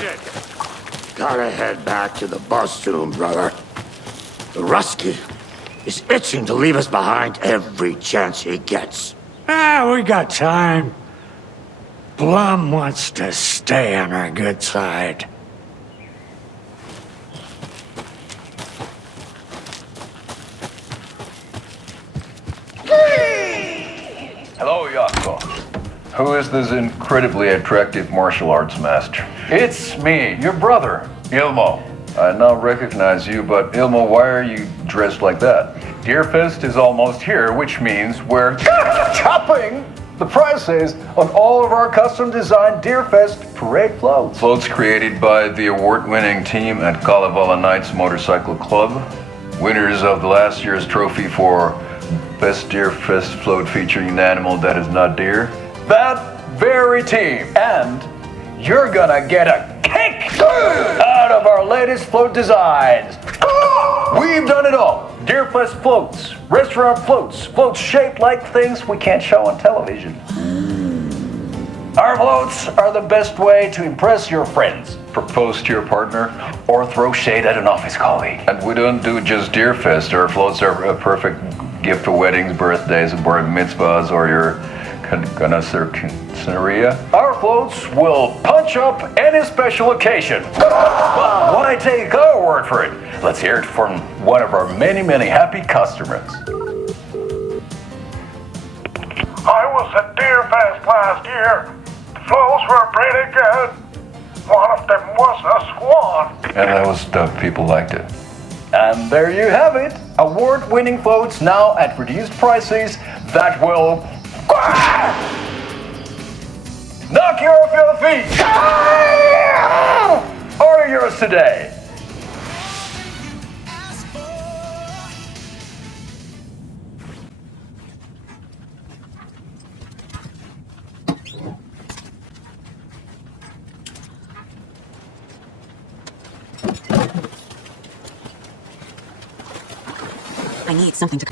it! Gotta head back to the bus soon, brother. The Rusky is itching to leave us behind every chance he gets. We got time. Blum wants to stay on our good side. Hello, Yako. Who is this incredibly attractive martial arts master? It's me, your brother, Ilmo. I now recognize you, but Ilmo, why are you dressed like that? Deerfest is almost here, which means we're chopping the prices on all of our custom-designed Deerfest parade floats. Floats created by the award-winning team at Kalevala Knights Motorcycle Club, winners of the last year's trophy for Best Deerfest float featuring an animal that is not deer. That very team, and you're gonna get a kick out of our latest float designs. We've done it all. Deerfest floats, restaurant floats, floats shaped like things we can't show on television. Our floats are the best way to impress your friends, Propose to your partner. or throw shade at an office colleague. And we don't do just Deerfest. Our floats are a perfect gift for weddings, birthdays, bar mitzvahs, or your Scenaria. Our floats will punch up any special occasion. But why take our word for it? Let's hear it from one of our many, many happy customers. I was at Deerfest last year. The floats were pretty good. One of them was a swan. And that was the people liked it. And there you have it. Award-winning floats now at reduced prices that will knock you off your feet. Or yours today. I need something to...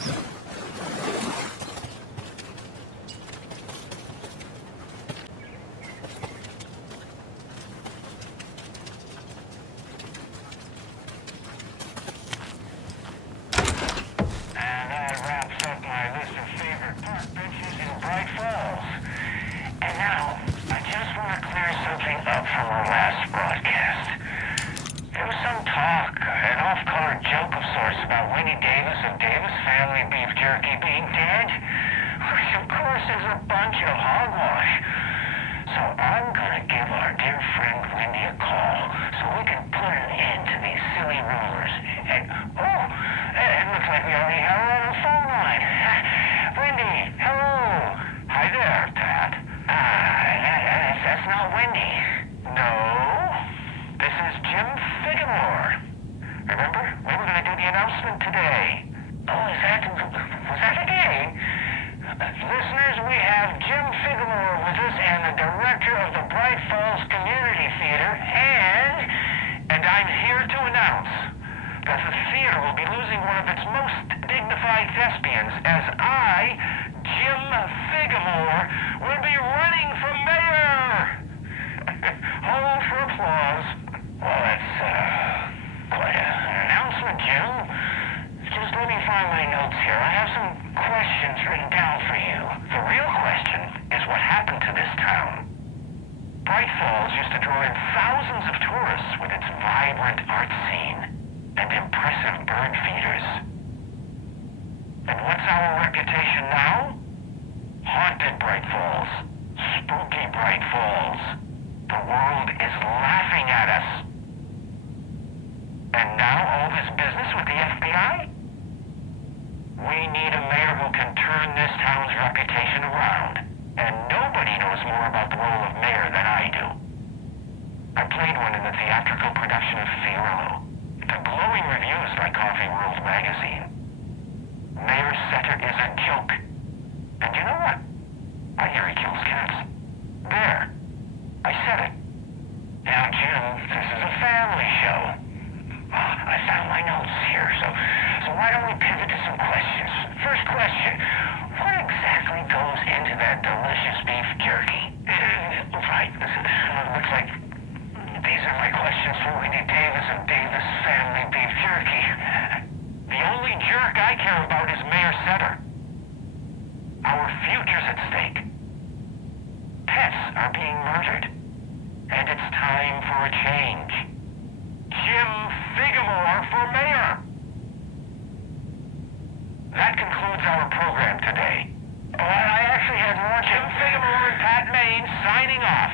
answer my questions for Winnie Davis and Davis Family Beef Jerky. The only jerk I care about is Mayor Setter. Our future's at stake. Pets are being murdered. And it's time for a change. Jim Figamore for mayor! That concludes our program today. Oh, I actually had more. Jim Figamore and Pat Maine signing off.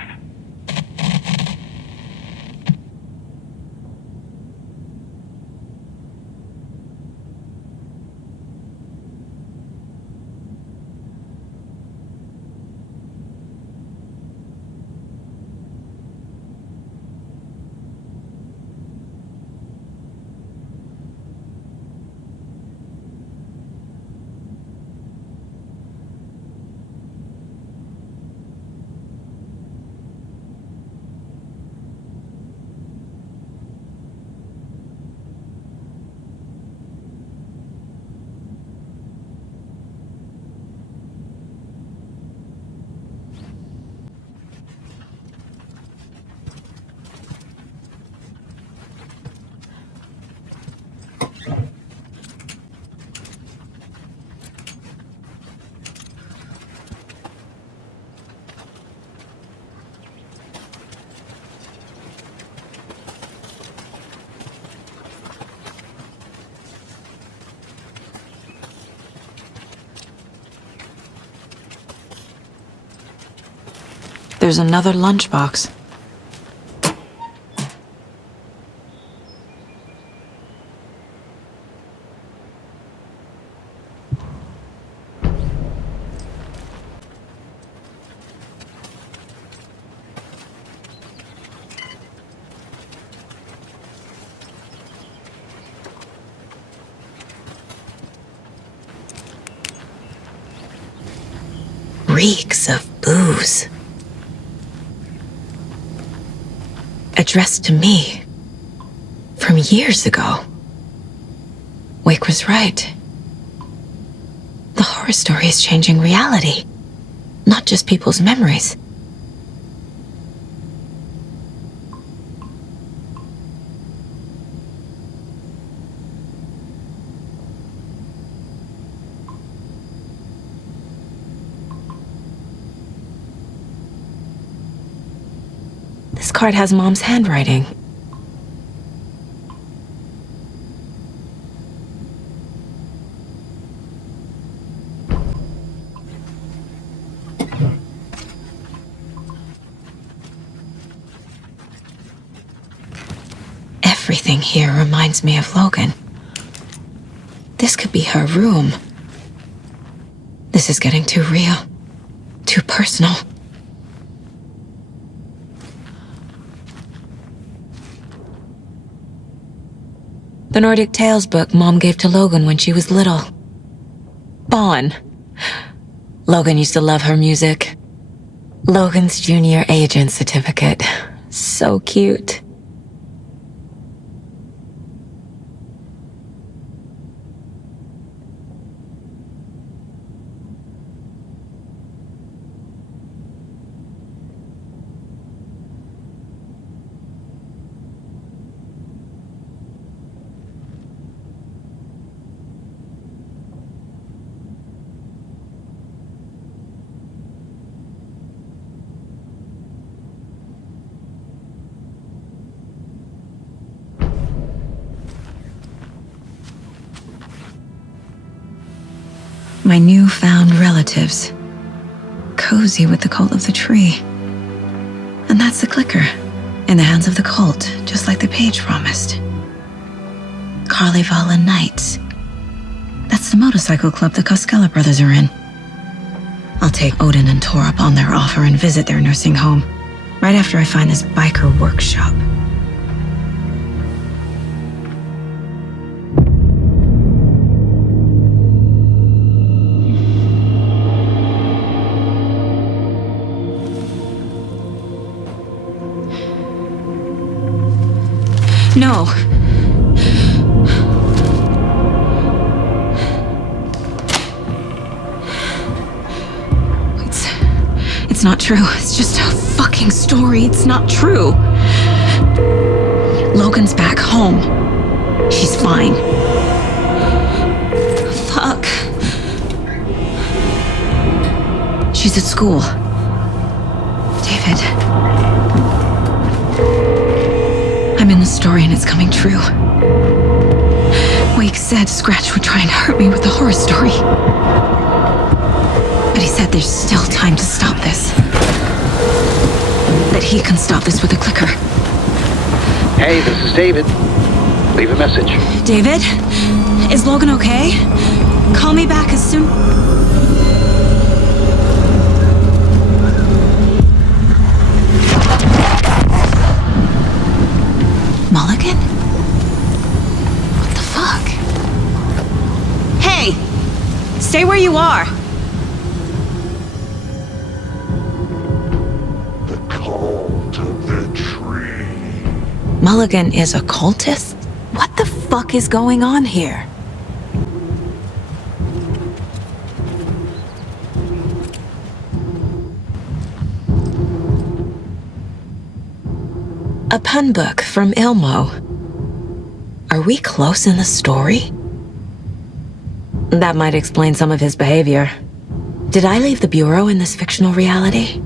There's another lunchbox. Reeks of booze. Addressed to me. From years ago. Wake was right. The horror story is changing reality. Not just people's memories. This card has Mom's handwriting. Everything here reminds me of Logan. This could be her room. This is getting too real. Too personal. The Nordic Tales book Mom gave to Logan when she was little. Bon. Logan used to love her music. Logan's junior agent certificate. So cute. My newfound relatives. Cozy with the cult of the tree. And that's the clicker. In the hands of the cult, just like the page promised. Carnival Nights. That's the motorcycle club the Costello brothers are in. I'll take Odin and Tor up on their offer and visit their nursing home. Right after I find this biker workshop. No. It's not true. It's just a fucking story. It's not true. Logan's back home. She's fine. Fuck. She's at school. David. I'm in the story and it's coming true. Wake said Scratch would try and hurt me with the horror story. But he said there's still time to stop this. That he can stop this with a clicker. Hey, this is David. Leave a message. David? Is Logan okay? Call me back as soon... Mulligan? What the fuck? Hey! Stay where you are! The cult of the tree. Mulligan is a cultist? What the fuck is going on here? A pun book from Ilmo. Are we close in the story? That might explain some of his behavior. Did I leave the Bureau in this fictional reality?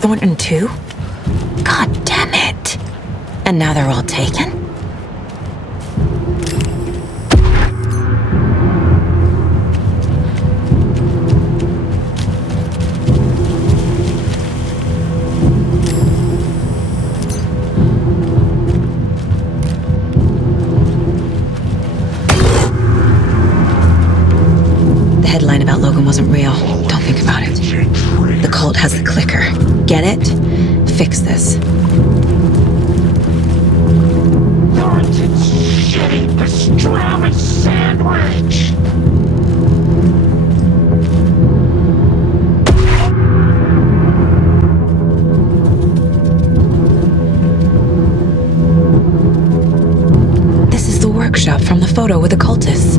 Thornton too? God damn it. And now they're all taken? The headline about Logan wasn't real. Don't think about it. The cult has the clicker. Get it? Fix this. Thornton's shitty pastrami sandwich! This is the workshop from the photo with the cultists.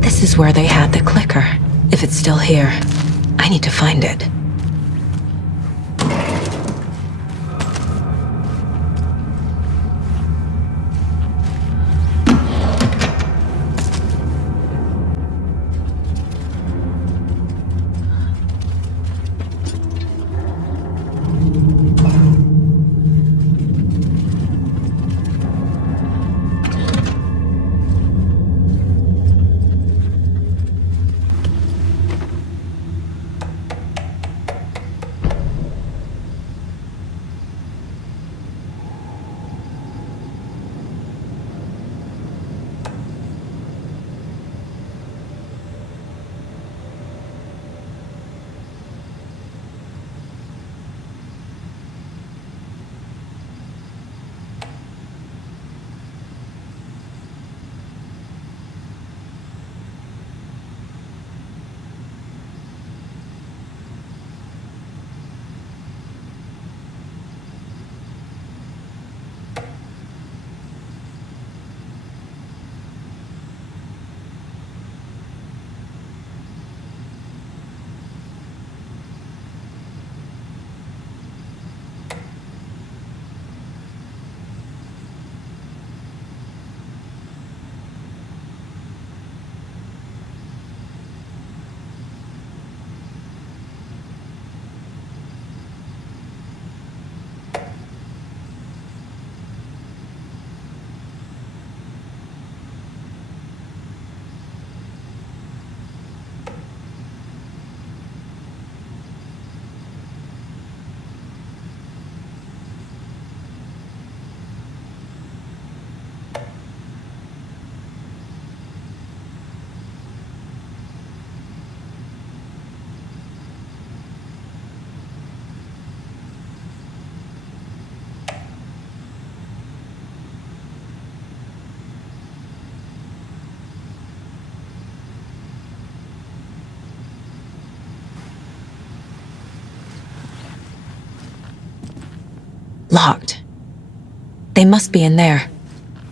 This is where they had the clicker. If it's still here, I need to find it. Locked. They must be in there.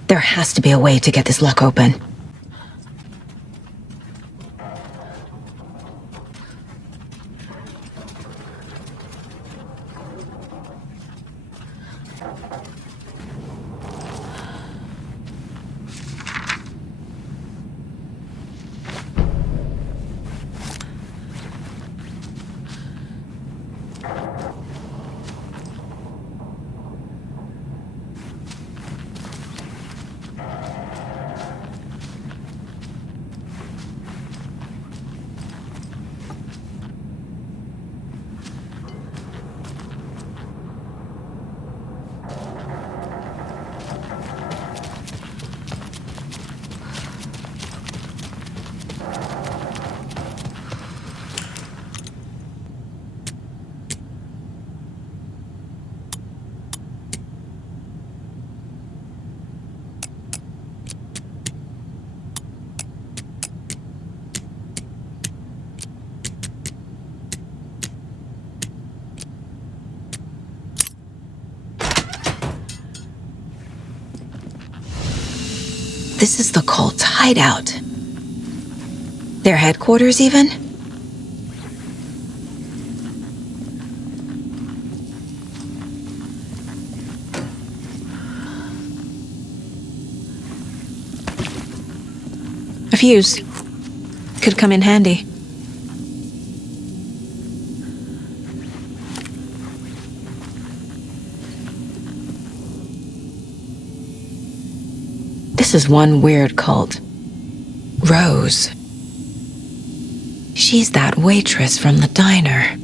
There has to be a way to get this lock open. This is the cult's hideout. Their headquarters, even? A fuse. Could come in handy. This is one weird cult. Rose. She's that waitress from the diner.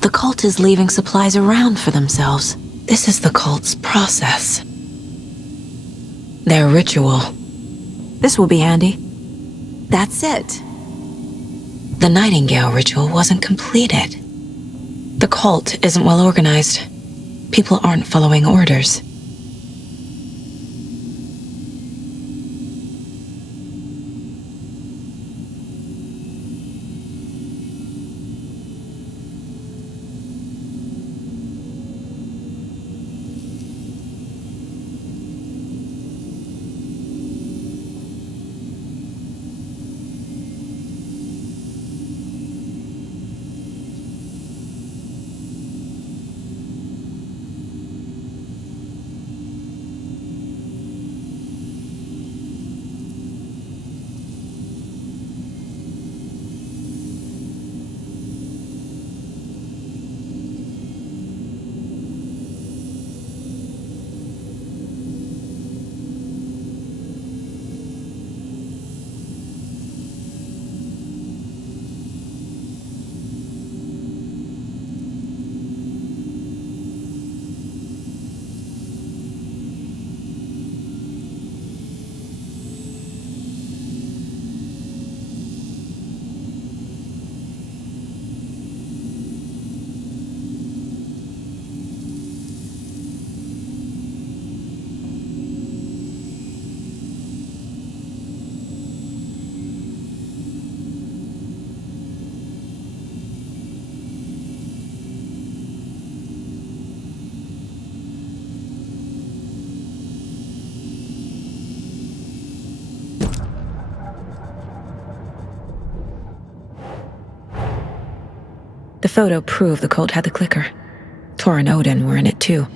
The cult is leaving supplies around for themselves. This is the cult's process. Their ritual. This will be handy. That's it. The Nightingale ritual wasn't completed. The cult isn't well organized. People aren't following orders. The photo proved the cult had the clicker. Tor and Odin were in it too.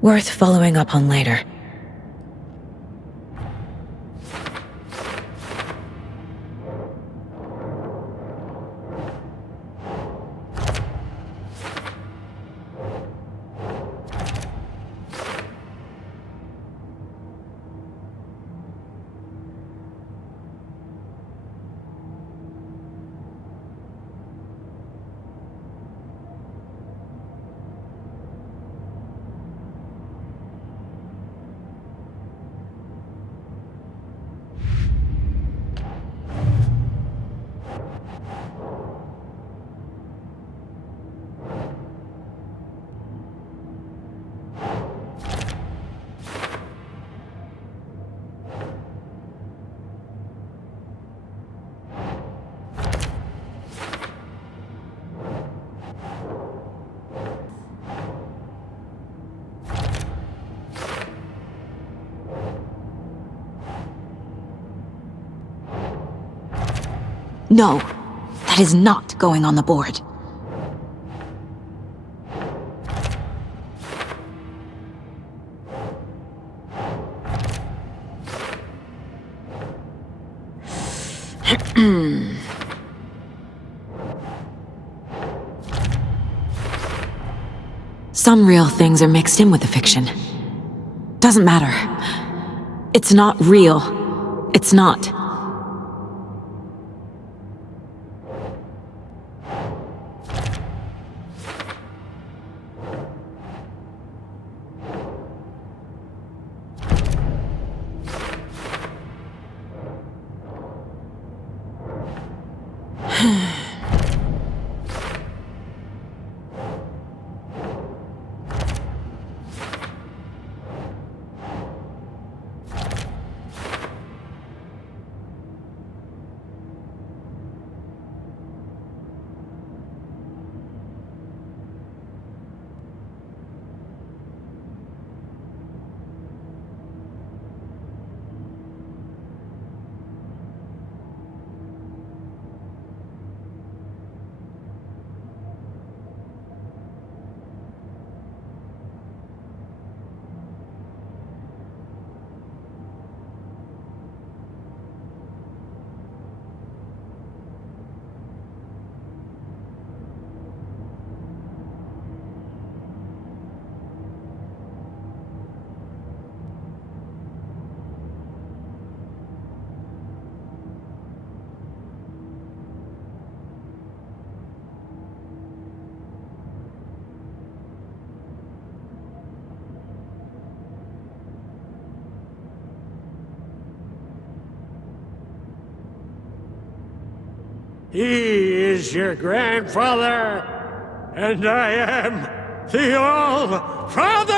Worth following up on later. No, that is not going on the board. Some real things are mixed in with the fiction. Doesn't matter. It's not real. It's not. He is your grandfather, and I am the All-Father!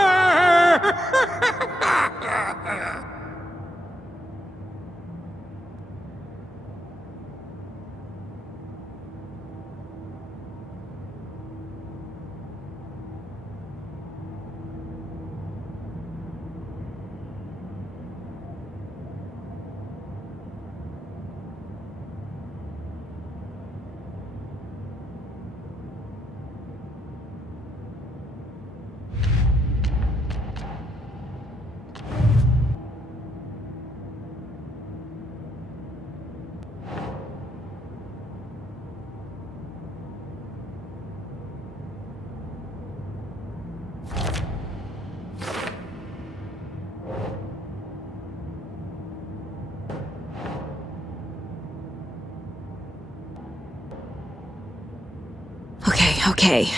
Okay.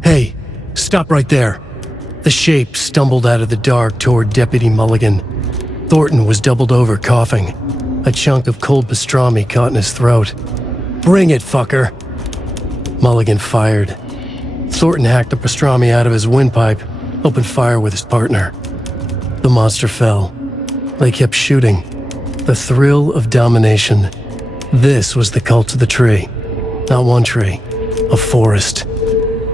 Hey, stop right there. The shape stumbled out of the dark toward Deputy Mulligan. Thornton was doubled over, coughing. A chunk of cold pastrami caught in his throat. Bring it, fucker! Mulligan fired. Thornton hacked the pastrami out of his windpipe, opened fire with his partner. The monster fell. They kept shooting. The thrill of domination. This was the cult of the tree. Not one tree, a forest.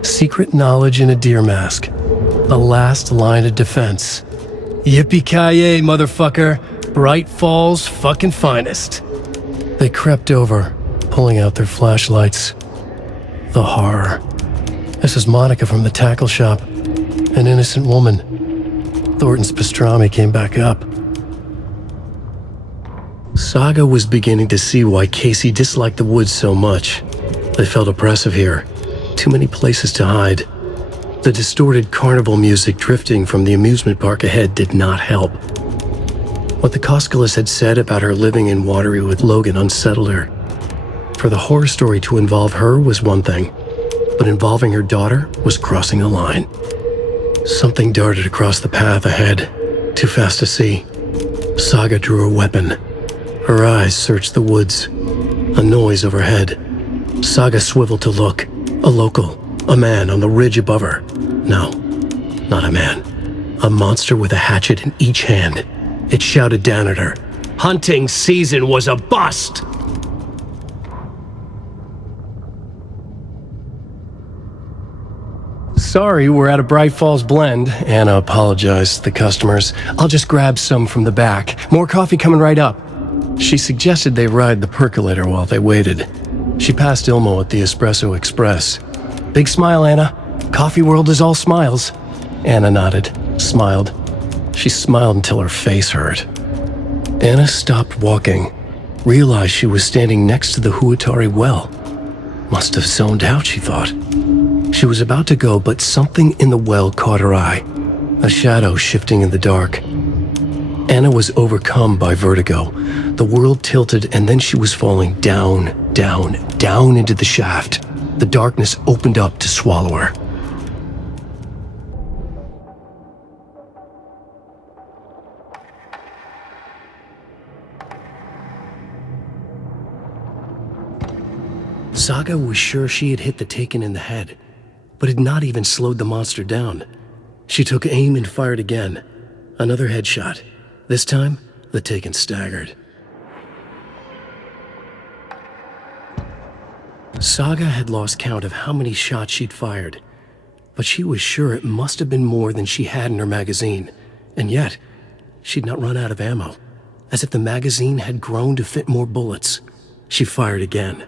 Secret knowledge in a deer mask. The last line of defense. Yippee-ki-yay, motherfucker. Bright Falls' fucking finest. They crept over, pulling out their flashlights. The horror. This is Monica from the tackle shop. An innocent woman. Thornton's pastrami came back up. Saga was beginning to see why Casey disliked the woods so much. They felt oppressive here. Too many places to hide. The distorted carnival music drifting from the amusement park ahead did not help. What the Koskalas had said about her living in Watery with Logan unsettled her. For the horror story to involve her was one thing, but involving her daughter was crossing a line. Something darted across the path ahead, too fast to see. Saga drew a weapon. Her eyes searched the woods. A noise overhead. Saga swiveled to look. A local, a man on the ridge above her. No, not a man. A monster with a hatchet in each hand. It shouted down at her. Hunting season was a bust! Sorry, we're at a Bright Falls blend. Anna apologized to the customers. I'll just grab some from the back. More coffee coming right up. She suggested they ride the percolator while they waited. She passed Ilmo at the Espresso Express. Big smile, Anna. Coffee world is all smiles. Anna nodded, smiled. She smiled until her face hurt. Anna stopped walking, realized she was standing next to the Huatari well. Must have zoned out, she thought. She was about to go, but something in the well caught her eye. A shadow shifting in the dark. Anna was overcome by vertigo. The world tilted, and then she was falling down, down, down into the shaft. The darkness opened up to swallow her. Saga was sure she had hit the Taken in the head, but had not even slowed the monster down. She took aim and fired again. Another headshot. This time, the Taken staggered. Saga had lost count of how many shots she'd fired, but she was sure it must have been more than she had in her magazine, and yet, she'd not run out of ammo. As if the magazine had grown to fit more bullets. She fired again.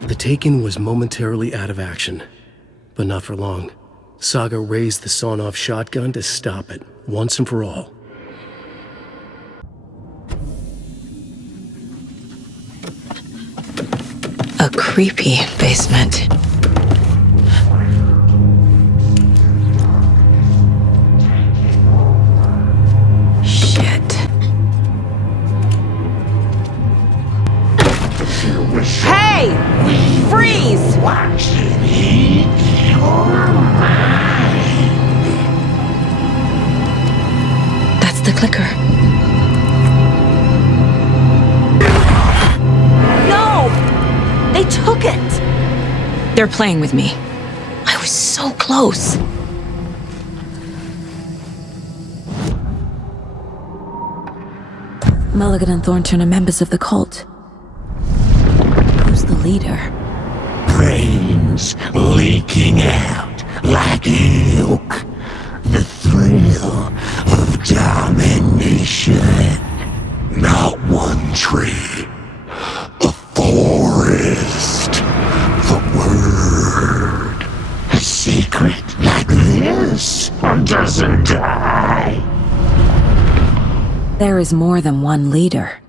The Taken was momentarily out of action, but not for long. Saga raised the sawn-off shotgun to stop it, once and for all. A creepy basement. Shit. Hey! Freeze! Watch it eat your mind. That's the clicker. No! They took it! They're playing with me. I was so close. Mulligan and Thornton are members of the cult. Who's the leader? Brains leaking out like Luke. The thrill of domination. Not one tree. A forest. The word. A secret like this doesn't die. There is more than one leader.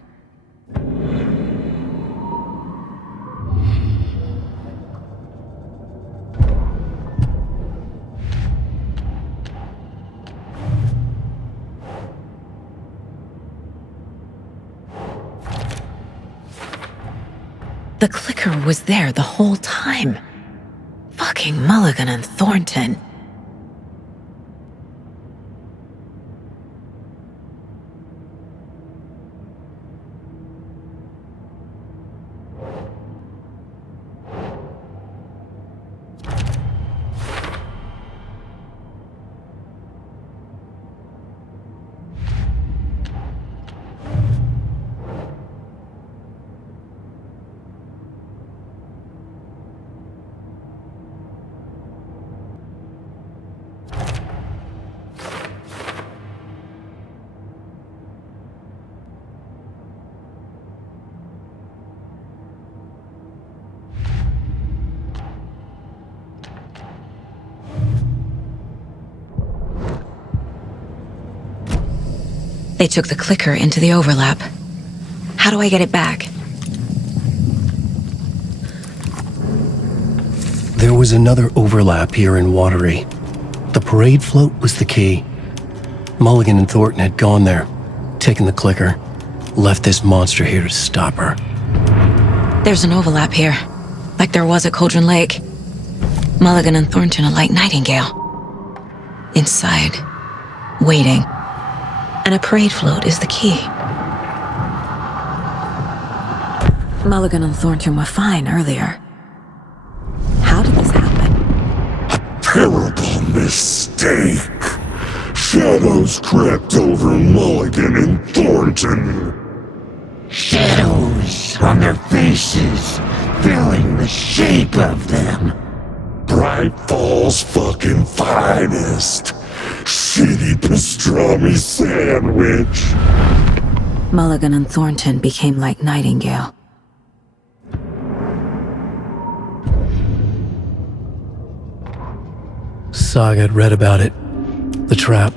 The clicker was there the whole time. Fucking Mulligan and Thornton. They took the clicker into the overlap. How do I get it back? There was another overlap here in Watery. The parade float was the key. Mulligan and Thornton had gone there, taken the clicker, left this monster here to stop her. There's an overlap here, like there was at Cauldron Lake. Mulligan and Thornton are like Nightingale. Inside, waiting. And a parade float is the key. Mulligan and Thornton were fine earlier. How did this happen? A terrible mistake. Shadows crept over Mulligan and Thornton. Shadows on their faces, filling the shape of them. Bright Fall's fucking finest. Shitty pastrami sandwich. Mulligan and Thornton became like Nightingale. Saga had read about it. The trap.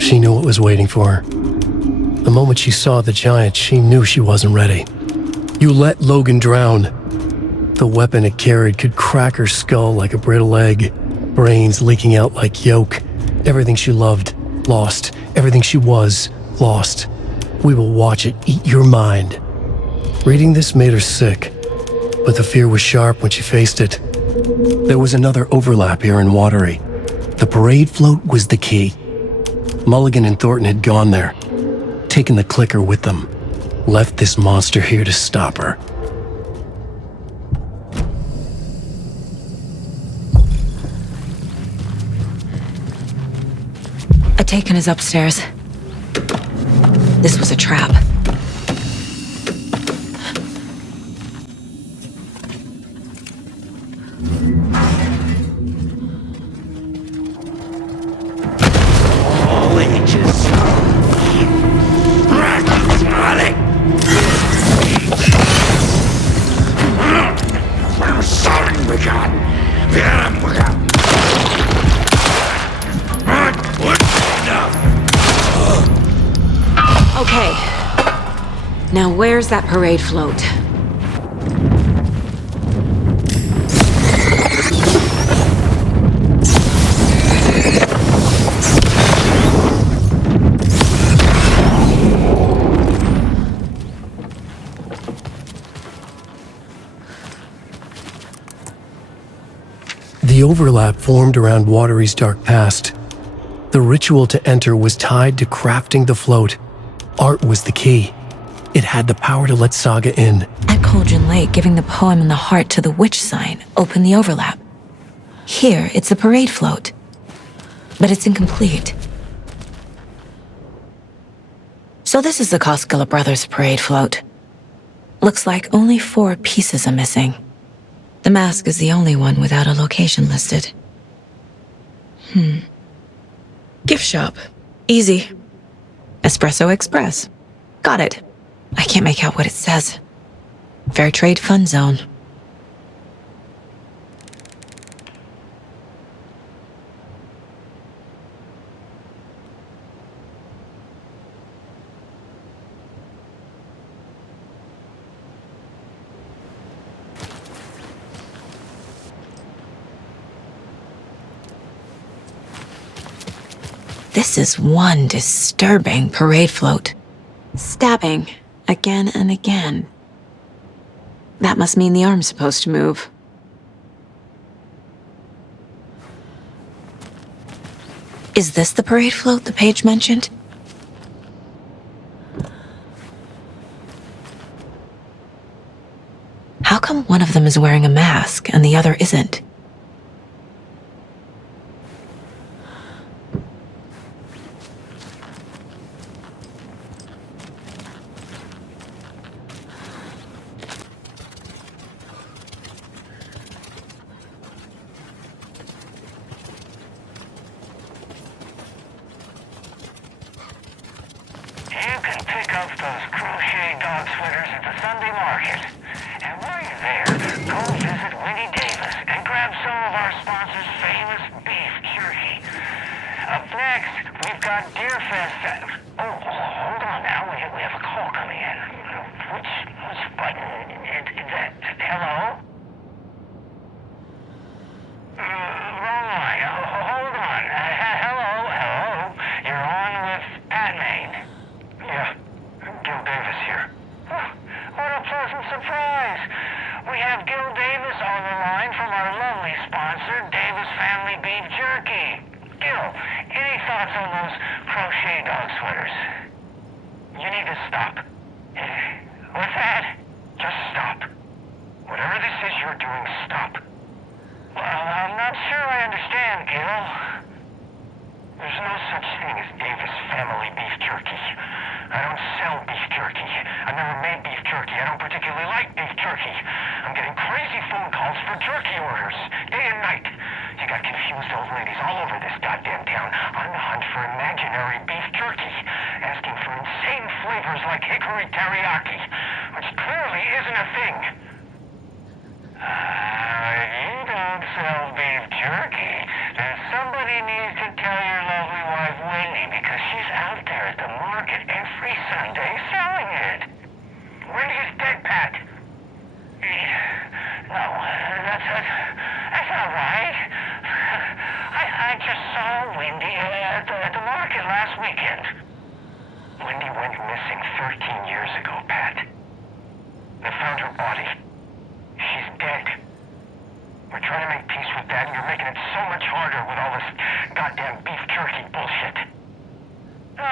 She knew what was waiting for her. The moment she saw the giant, she knew she wasn't ready. You let Logan drown. The weapon it carried could crack her skull like a brittle egg. Brains leaking out like yolk. Everything she loved, lost. Everything she was, lost. We will watch it eat your mind. Reading this made her sick, but the fear was sharp when she faced it. There was another overlap here in Watery. The parade float was the key. Mulligan and Thornton had gone there, taken the clicker with them, left this monster here to stop her. Taken is upstairs. This was a trap. Okay. Now where's that parade float? The overlap formed around Watery's dark past. The ritual to enter was tied to crafting the float. Art was the key. It had the power to let Saga in. At Cauldron Lake, giving the poem and the heart to the witch sign opened the overlap. Here, it's the parade float. But it's incomplete. So this is the Koskela Brothers parade float. Looks like only 4 pieces are missing. The mask is the only one without a location listed. Gift shop. Easy. Espresso Express. Got it. I can't make out what it says. Fair Trade Fund Zone. This is one disturbing parade float. Stabbing again and again. That must mean the arm's supposed to move. Is this the parade float the page mentioned? How come one of them is wearing a mask and the other isn't? You can pick up those crochet dog sweaters at the Sunday market. And while you're there, go visit Winnie Davis and grab some of our sponsor's famous beef jerky. Up next, we've got Deerfest. Oh, hold on now. We have a call coming in. Which button? Is that hello? Wrong line. Hold on. Hello. You're on with Pat Maine. Yeah, Gil Davis here. What a pleasant surprise. We have Gil Davis on the line from our lovely sponsor, Davis Family Beef Jerky. Gil, any thoughts on those crochet dog sweaters? You need to stop. What's that? Just stop. Whatever this is you're doing, stop. Well, I'm not sure I understand, Gil. There's no such thing as Davis Family Beef Jerky. I don't sell beef jerky. I've never made beef jerky. I don't particularly like beef jerky. I'm getting crazy phone calls for jerky orders, day and night. You got confused old ladies all over this goddamn town on the hunt for imaginary beef jerky, asking for insane flavors like hickory teriyaki, which clearly isn't a thing. You don't sell beef jerky. Then somebody needs to tell your lovely wife Wendy, because she's out there at the market every Sunday selling it. Wendy is dead, Pat. No, that's not right. I just saw Wendy at the market last weekend. Wendy went missing 13 years ago, Pat. They found her body. She's dead. We're trying to make peace with that, and you're making it so much harder with all this goddamn beef jerky bullshit. No,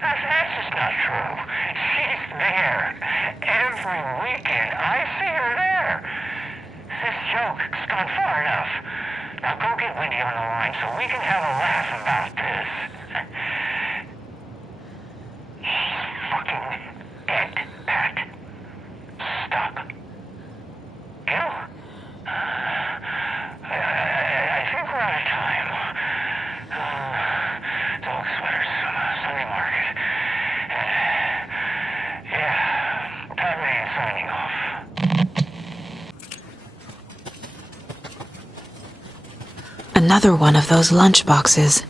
that's just not true. She's there. Every weekend, I see her there. This joke's gone far enough. Now go get Wendy on the line so we can have a laugh about this. She's fucking dead, Pat. Stop. Gil? I think we're out of time. Dog sweaters, Sunday market. Yeah, Pat Maine signing off. Another one of those lunch boxes.